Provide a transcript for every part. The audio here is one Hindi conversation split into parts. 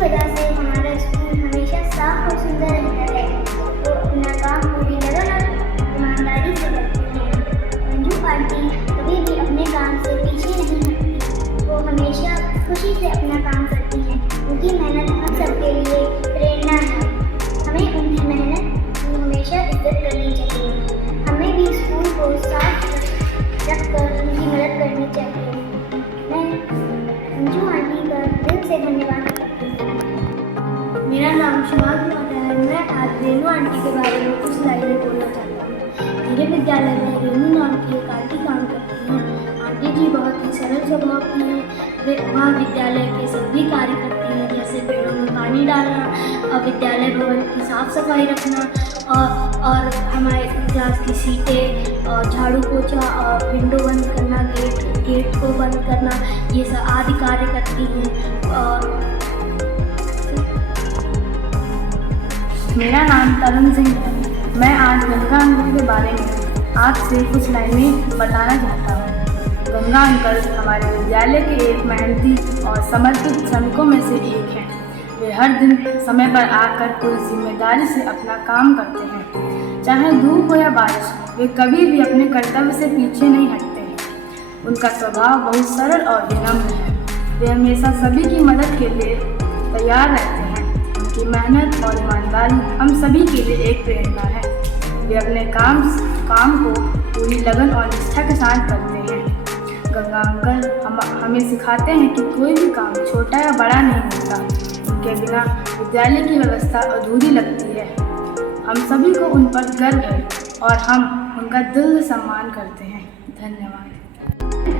वजह से हमारा स्कूल हमेशा साफ और सुंदर रहता है। वो अपना काम पूरी लगन और ईमानदारी से करती हैं। मंजू आंटी कभी भी अपने काम से पीछे नहीं हटती। वो हमेशा खुशी से अपना काम करती हैं। उनकी मेहनत हम सबके लिए प्रेरणा है। हमें उनकी मेहनत की हमेशा इज्जत करनी चाहिए। हमें भी स्कूल को साफ रखकर उनकी मदद करनी चाहिए। मैं मंजू आंटी का दिल से धन्यवाद करती हूँ। मेरा नाम शिवांग माता है। मैं आज रेणु आंटी के बारे में कुछ लाइनें बोलना चाहता हूँ। मेरे विद्यालय में रेणु नाम की एक आंटी काम करती हैं। आंटी जी बहुत ही सरल स्वभाव की हैं। वे वहाँ विद्यालय के सभी कार्य करती हैं, जैसे पेड़ों में पानी डालना और विद्यालय भवन की साफ सफाई रखना और हमारे क्लास की सीटें और झाड़ू पोछा और विंडो बंद करना, गेट को बंद करना, ये सब आदि कार्य करती हैं। और मेरा नाम तरुण सिंह है। मैं आज गंगा अंकल के बारे में आपसे कुछ लाइनें बताना चाहता हूँ। गंगा अंकल हमारे विद्यालय के एक मेहनती और समर्पित श्रमिकों में से एक हैं। वे हर दिन समय पर आकर पूरी जिम्मेदारी से अपना काम करते हैं। चाहे धूप हो या बारिश, वे कभी भी अपने कर्तव्य से पीछे नहीं हटते हैं। उनका स्वभाव बहुत सरल और विनम्र है। वे हमेशा सभी की मदद के लिए तैयार रहते हैं। उनकी मेहनत और ईमानदारी हम सभी के लिए एक प्रेरणा है। वे अपने काम को पूरी लगन और निष्ठा के साथ करते हैं। गंगा अंकल हमें सिखाते हैं कि कोई भी काम छोटा या बड़ा नहीं होता। उनके बिना विद्यालय की व्यवस्था अधूरी लगती है। हम सभी को उन पर गर्व है और हम उनका दिल से सम्मान करते हैं। धन्यवाद।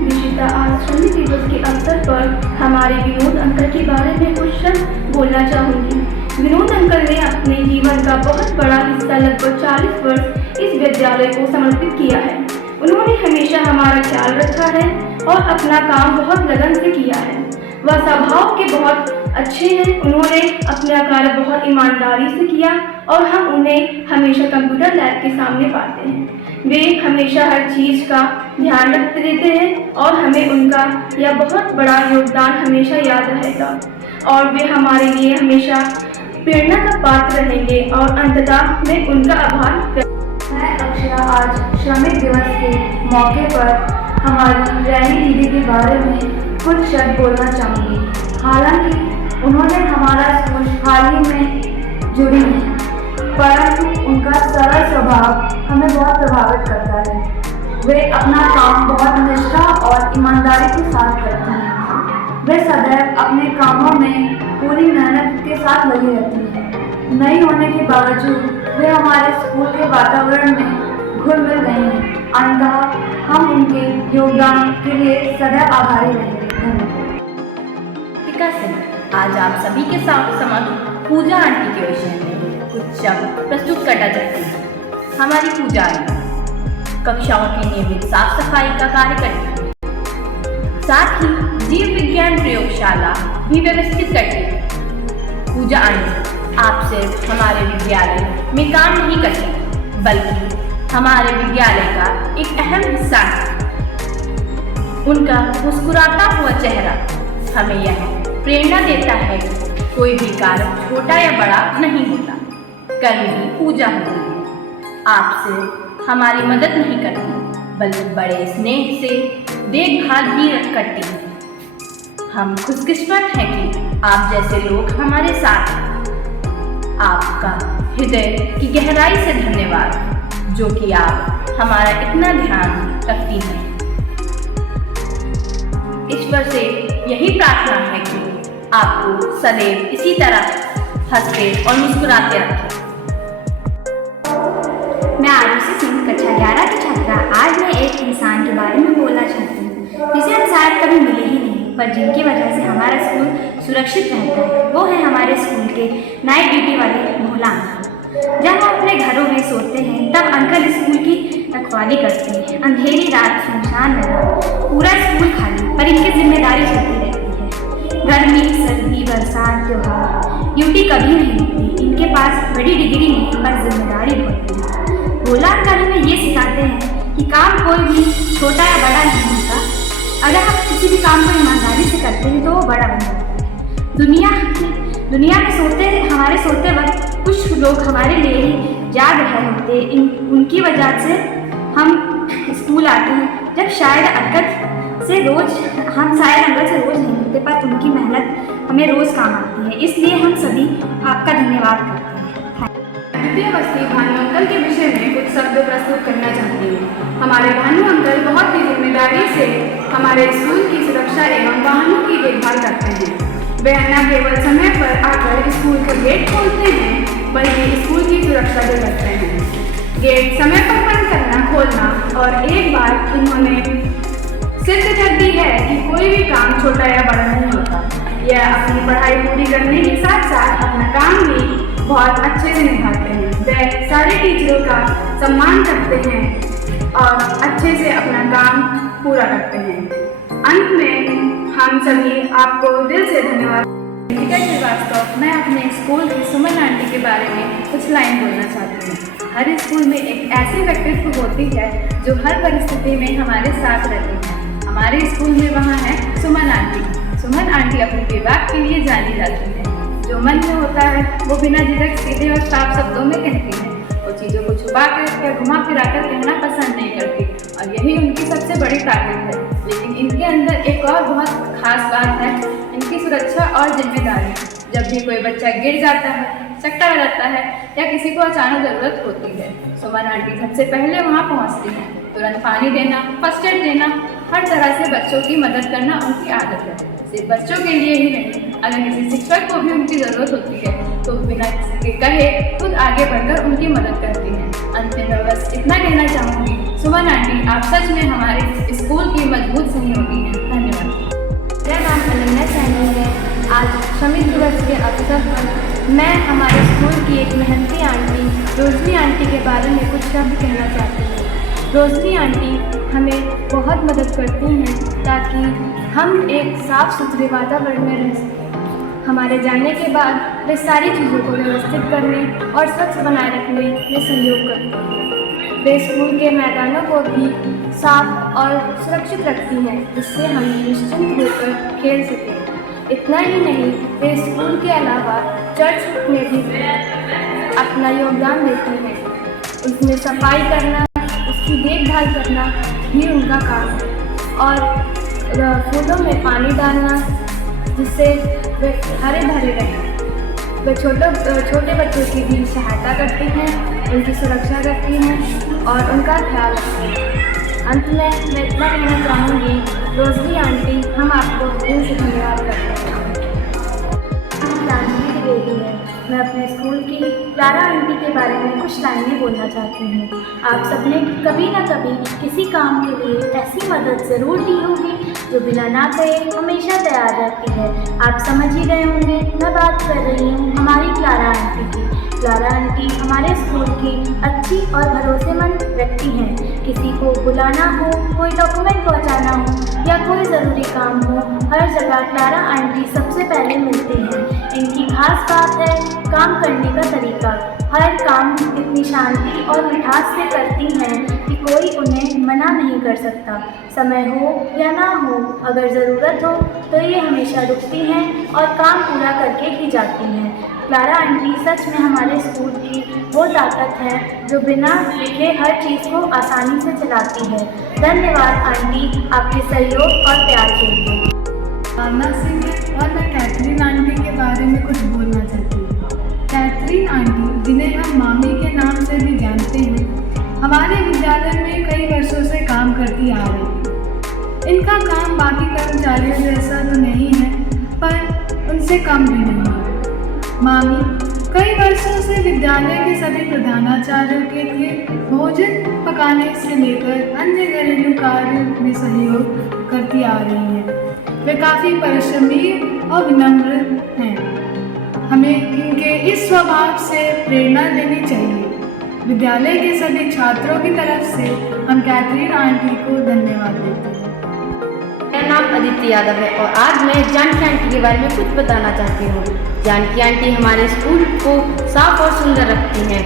निशिता, आज श्रमिक दिवस के अवसर पर हमारे विनोद अंकल के बारे में कुछ शब्द बोलना चाहूँगी। विनोद अंकल ने अपने जीवन का बहुत बड़ा हिस्सा, लगभग 40 वर्ष इस विद्यालय को समर्पित किया है। उन्होंने हमेशा हमारा ख्याल रखा है और अपना काम बहुत लगन से किया है। वह स्वभाव के बहुत अच्छे हैं। उन्होंने अपना कार्य बहुत ईमानदारी से किया और हम उन्हें हमेशा कंप्यूटर लैब के सामने पाते हैं। वे हमेशा हर चीज़ का ध्यान रखते रहते हैं और हमें उनका यह बहुत बड़ा योगदान हमेशा याद रहेगा और वे हमारे लिए हमेशा प्रेरणा का पात्र रहेंगे और अंततः मैं उनका आभार। मैं अक्षरा आज श्रमिक दिवस के मौके पर हमारी रैनी दीदी के बारे में कुछ शब्द बोलना चाहूँगी। हालांकि उन्होंने हमारा स्कूल हाल ही में जुड़ी है, परंतु उनका सरल स्वभाव हमें बहुत प्रभावित करता है। वे अपना काम बहुत निष्ठा और ईमानदारी के साथ करते हैं। वे सदैव अपने कामों में पूरी मेहनत के साथ लगी रहती हैं। नई होने के बावजूद वे हमारे स्कूल के वातावरण में घुल मिल गए हैं। अंततः हम उनके योगदान के लिए सदैव आभारी रहेंगे। धन्यवाद। आज आप सभी के समक्ष पूजा आंटी के विषय में कुछ शब्द प्रस्तुत करना चाहती हूँ। हमारी पूजा आंटी कक्षाओं की नियमित साफ सफाई का कार्य करती है, साथ ही जीव विज्ञान प्रयोगशाला भी व्यवस्थित करती है। पूजा आंटी आप सिर्फ हमारे विद्यालय में काम नहीं करती, बल्कि हमारे विद्यालय का एक अहम हिस्सा है। उनका मुस्कुराता हुआ चेहरा हमें यह प्रेरणा देता है कि कोई भी कार्य छोटा या बड़ा नहीं होता, कर्म ही पूजा होती है। आपसे हमारी मदद नहीं करती, बल्कि बड़े स्नेह से देखभाल भी करती है। हम खुशकिस्मत हैं कि आप जैसे लोग हमारे साथ हैं। आपका हृदय की गहराई से धन्यवाद, जो कि आप हमारा इतना ध्यान रखती हैं। ईश्वर से यही प्रार्थना है कि आपको सदैव इसी तरह हंसते और मुस्कुराते रखें। मैं आरुषि सिंह, कक्षा 11 की छात्रा। आज मैं एक इंसान के बारे में बोलना चाहती हूँ जिसे हम शायद कभी मिले ही नहीं, पर जिनकी वजह से हमारा स्कूल सुरक्षित रहता है। वो है हमारे स्कूल के नाइट ड्यूटी वाले मोहला अंकल। जब हम अपने घरों में सोते हैं तब अंकल स्कूल की रखवाली करते हैं। अंधेरी रात, सुनसान मैदान, पूरा स्कूल खाली, पर इनकी जिम्मेदारी चलती रहती है। गर्मी, सर्दी, बरसात, त्योहार, ड्यूटी कभी नहीं होती। इनके पास बड़ी डिग्री नहीं, पर जिम्मेदारी होती है। मोहला अंकल हमें ये सिखाते हैं कि काम कोई भी छोटा या बड़ा नहीं होता। अगर हम किसी भी काम को ईमानदारी से करते हैं तो वो बड़ा बन जाता है। दुनिया दुनिया में हमारे सोते वक्त कुछ लोग हमारे लिए ही जाग रहे होते, उनकी वजह से हम स्कूल आते हैं। जब शायद अंकल से रोज नहीं मिलते, पर उनकी मेहनत हमें रोज काम आती है, इसलिए हम सभी आपका धन्यवाद करते हैं। द्वितीय बस्ती भानु अंकल के विषय में कुछ शब्द प्रस्तुत करना चाहती हूँ। हमारे भानु अंकल बहुत ही जिम्मेदारी से हमारे स्कूल की सुरक्षा एवं वाहनों की देखभाल करते हैं। वे न केवल समय पर आकर स्कूल के गेट खोलते हैं, बल्कि स्कूल की सुरक्षा भी करते हैं। गेट समय पर बंद करना खोलना, और एक बार इन्होंने सिद्ध कर दी है कि कोई भी काम छोटा या बड़ा नहीं होता। यह अपनी पढ़ाई पूरी करने के साथ साथ अपना काम भी बहुत अच्छे से निभाते हैं। वे सारे टीचरों का सम्मान करते हैं और अच्छे से अपना काम पूरा करते हैं। अंत में हम सभी आपको दिल से धन्यवाद। निकिता श्रीवास्तव, मैं अपने स्कूल की सुमन आंटी के बारे में कुछ लाइन बोलना चाहती हूँ। हर स्कूल में एक ऐसी व्यक्तित्व होती है जो हर परिस्थिति में हमारे साथ रहती है। हमारे स्कूल में वहाँ है सुमन आंटी। सुमन आंटी अपने विभाग के लिए जानी जाती है। जो मन में होता है वो बिना झिझक सीधे और साफ शब्दों में कहती है। वो चीज़ों को छुपा कर या घुमा फिरा कर कहना पसंद नहीं करती, और यही उनकी सबसे बड़ी ताकत है। लेकिन इनके अंदर एक और बहुत खास बात है, इनकी सुरक्षा और जिम्मेदारी। जब भी कोई बच्चा गिर जाता है, चक्कर लगता है या किसी को अचानक ज़रूरत होती है, सुमन आंटी सबसे पहले वहाँ पहुँचती हैं। तुरंत पानी देना, फर्स्ट एड देना, हर तरह से बच्चों की मदद करना उनकी आदत है। सिर्फ बच्चों के लिए ही नहीं, अगर किसी शिक्षक को भी उनकी ज़रूरत होती है तो बिना किसी के कहे खुद आगे बढ़कर उनकी मदद करती हैं। अंत में मैं बस इतना कहना चाहूँगी, सुमन आंटी आप सच में हमारे स्कूल की मजबूत सहयोगी हैं। धन्यवाद। मेरा नाम अनन्या सैनी है। आज श्रमिक दिवस के अवसर पर मैं हमारे स्कूल की एक मेहनती आंटी रोशनी आंटी के बारे में कुछ शब्द कहना चाहती हूँ। रोशनी आंटी हमें बहुत मदद करती हैं ताकि हम एक साफ सुथरे वातावरण में रह सकें। हमारे जाने के बाद वे सारी चीज़ों को व्यवस्थित करने और स्वच्छ बनाए रखने में सहयोग करती हैं। वे स्कूल के मैदानों को भी साफ और सुरक्षित रखती हैं, जिससे हम निश्चिंत होकर खेल सकें। इतना ही नहीं, वे स्कूल के अलावा चर्च में भी अपना योगदान देती हैं। उसमें सफाई करना, उसकी देखभाल करना भी उनका काम है, और फूलों में पानी डालना जिससे वे हरे भरे रहें। वे छोटे बच्चों की भी सहायता करती हैं, उनकी सुरक्षा करती हैं और उनका ख्याल रखती हैं। अंत में मैं इतना कहना चाहूँगी, रोशनी आंटी हम आपको दिल से धन्यवाद करते हैं। मैं अपने स्कूल की क्लारा आंटी के बारे में कुछ लाइनें बोलना चाहती हूँ। आप सबने कभी ना कभी किसी काम के लिए ऐसी मदद ज़रूर दी होगी जो बिना ना कहे हमेशा तैयार रहती है। आप समझ ही गए होंगे मैं बात कर रही हूँ हमारी क्लारा आंटी की। क्लारा आंटी हमारे स्कूल की अच्छी और भरोसेमंद व्यक्ति हैं। किसी को बुलाना हो, कोई डॉक्यूमेंट पहुँचाना हो या कोई ज़रूरी काम हो, हर जगह क्लारा आंटी सबसे पहले मिलती हैं। इनकी खास बात है काम करने का तरीका। हर काम इतनी शांति और मिठास से करती हैं कि कोई उन्हें मना नहीं कर सकता। समय हो या ना हो, अगर ज़रूरत हो तो ये हमेशा रुकती हैं और काम पूरा करके ही जाती हैं। क्लारा आंटी सच में हमारे स्कूल की वो ताकत है जो बिना लिखे हर चीज़ को आसानी से चलाती है। धन्यवाद आंटी आपके सहयोग और प्यार के लिए। भावना सिंह है और मैं कैथरीन आंटी के बारे में कुछ बोलना चाहती हूँ। कैथरीन आंटी, जिन्हें हम मामी के नाम से भी जानते हैं, हमारे विद्यालय में कई वर्षों से काम करती आ रही है। इनका काम बाकी कर्मचारियों जैसा तो नहीं है, पर उनसे कम भी नहीं है। मामी कई वर्षों से विद्यालय के सभी प्रधानाचार्यों के लिए भोजन पकाने से लेकर अन्य घरेलू कार्यों में सहयोग करती आ रही है। वे काफ़ी परिश्रमी और विनम्र हैं। हमें इनके इस स्वभाव से प्रेरणा लेनी चाहिए। विद्यालय के सभी छात्रों की तरफ से हम कैथरीन आंटी को धन्यवाद देते हैं। मेरा नाम अदिति यादव है और आज मैं जानकी आंटी के बारे में कुछ बताना चाहती हूँ। जानकी आंटी हमारे स्कूल को साफ और सुंदर रखती हैं।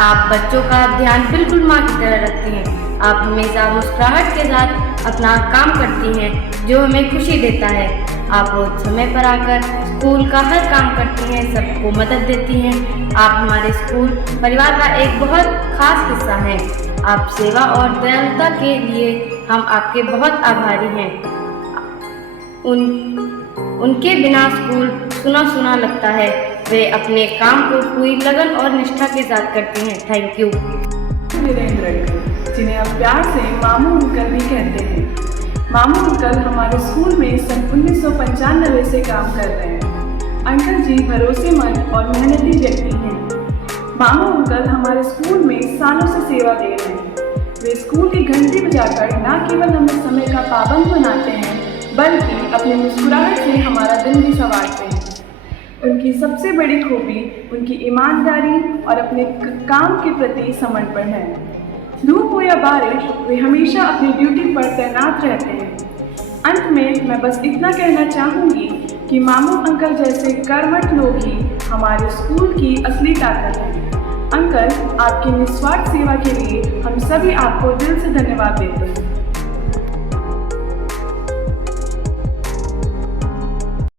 आप बच्चों का ध्यान बिल्कुल माँ की तरह रखती हैं। आप हमेशा मुस्कुराहट के साथ अपना काम करती हैं, जो हमें खुशी देता है। आप रोज समय पर आकर स्कूल का हर काम करती हैं, सबको मदद देती हैं। आप हमारे स्कूल परिवार का एक बहुत खास हिस्सा हैं। आप सेवा और दयालुता के लिए हम आपके बहुत आभारी हैं। उनके बिना स्कूल सुना सुना लगता है। वे अपने काम को पूरी लगन और निष्ठा के साथ करते हैं। Thank you. वीरेंद्र अंकल, जिन्हें आप प्यार से मामू अंकल भी कहते हैं। मामू अंकल हमारे स्कूल में सन 1995 से काम कर रहे हैं। अंकल जी भरोसेमंद और मेहनती व्यक्ति हैं। मामू अंकल हमारे स्कूल में सालों से सेवा दे रहे हैं। वे स्कूल की घंटी बजाकर न केवल हमें समय का पाबंद बनाते हैं, बल्कि अपनी मुस्कुराहट से हमारा दिन भी संवारते हैं। उनकी सबसे बड़ी खूबी उनकी ईमानदारी और अपने काम के प्रति समर्पण है। धूप हो या बारिश, वे हमेशा अपनी ड्यूटी पर तैनात रहते हैं। अंत में मैं बस इतना कहना चाहूँगी कि मामू अंकल जैसे कर्मठ लोग ही हमारे स्कूल की असली ताकत हैं। अंकल, आपकी निस्वार्थ सेवा के लिए हम सभी आपको दिल से धन्यवाद देते हैं।